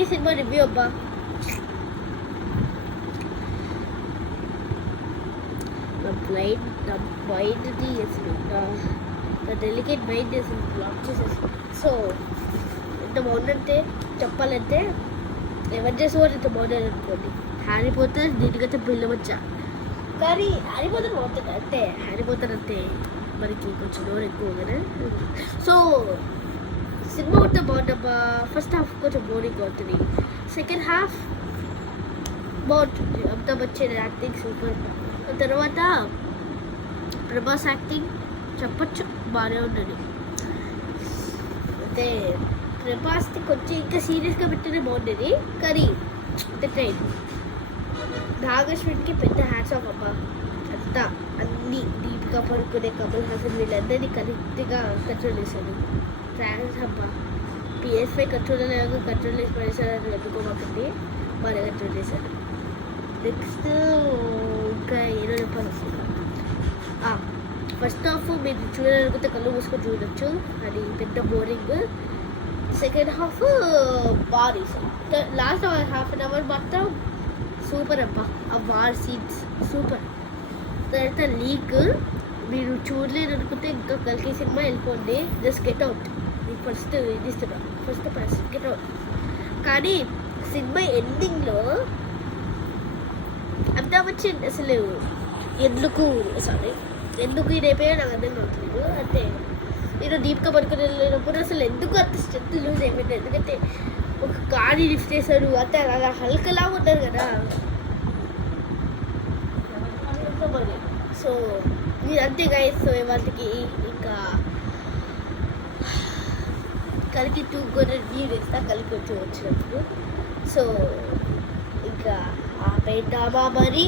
ఈ cinema review అబ్బా. నా మైండ్ని అసలు నా డెలికేట్ మైండ్ అసలు బ్లాక్ చేసేసి. సో ఎంత బాగుందంటే చెప్పాలంటే ఎవెంజర్స్ వారు ఇంత బాగున్నారు అనుకోండి. హ్యారీ పోటర్ దీనికైతే పిల్లవచ్చా, కానీ హ్యారీ పోటర్ బాగుంటుంది అంటే హ్యారీ పోటర్ అంటే మనకి కొంచెం నోరు ఎక్కువ కదా. సో సినిమా ఉంటే బాగుందబ్బా. ఫస్ట్ హాఫ్ కొంచెం బోరింగ్ అవుతుంది, సెకండ్ హాఫ్ బాగుంటుంది. Amitabh Bachchan acting super. తర్వాత ప్రభాస్ యాక్టింగ్ చెప్పచ్చు బాగానే ఉన్నది. అంటే ప్రభాస్ని కొంచెం ఇంకా సీరియస్గా పెట్టినే బాగుండేది, కానీ ట్రైన్ నాగేశ్వరికి పెద్ద హ్యాట్స్ ఆఫ్ అబ్బా. అంతా అన్ని దీపికా పడుకునే కమల్ హాసన్ వీళ్ళందరినీ కరెక్ట్గా కంట్రోల్ చేశాడు. థ్యాంక్స్ అబ్బా. PS5 కంట్రోల్ చేసి పడేసాడు ఎందుకోమాకండి, బాగా కంట్రోల్ చేశాడు. నెక్స్ట్ ఇంకా ఏదో చెప్పాలి అసలు. ఫస్ట్ హాఫ్ మీరు చూడాలనుకుంటే కళ్ళు మూసుకొని చూడొచ్చు, అది పెద్ద బోరింగ్. సెకండ్ హాఫ్ బాగా లాస్ట్ హాఫ్ అన్ అవర్ మాత్రం సూపర్ అబ్బా. ఆ వార్ సీన్స్ సూపర్. తర్వాత లీక్ మీరు చూడలేదు అనుకుంటే ఇంకా కలికి సినిమా వెళ్ళిపోండి. Just get out. మీకు ఫస్ట్ ఇది ఇస్తున్నా, ఫస్ట్ గెట్ అవుట్. కానీ సినిమా ఎండింగ్లో అమితాబ్ బచ్చన్ అసలు ఎందుకు రేపే నాకు అర్థం అవుతుంది. అంటే నేను డీప్గా పడుకుని వెళ్ళినప్పుడు అసలు ఎందుకు అంత స్ట్రెంత్ లూజ్ అయిపోయింది. ఎందుకంటే ఒక గాడి లిఫ్ట్ చేశాడు, అంటే అలా హల్కలా ఉంటారు కదా. సో మీరు అంతే గైస్. సో వాటికి ఇంకా కలికి 2 కూడా రివ్యూ చేస్తా, కలికి వచ్చి వచ్చినప్పుడు. సో ఇంకా ఆపేద్దామా మరి.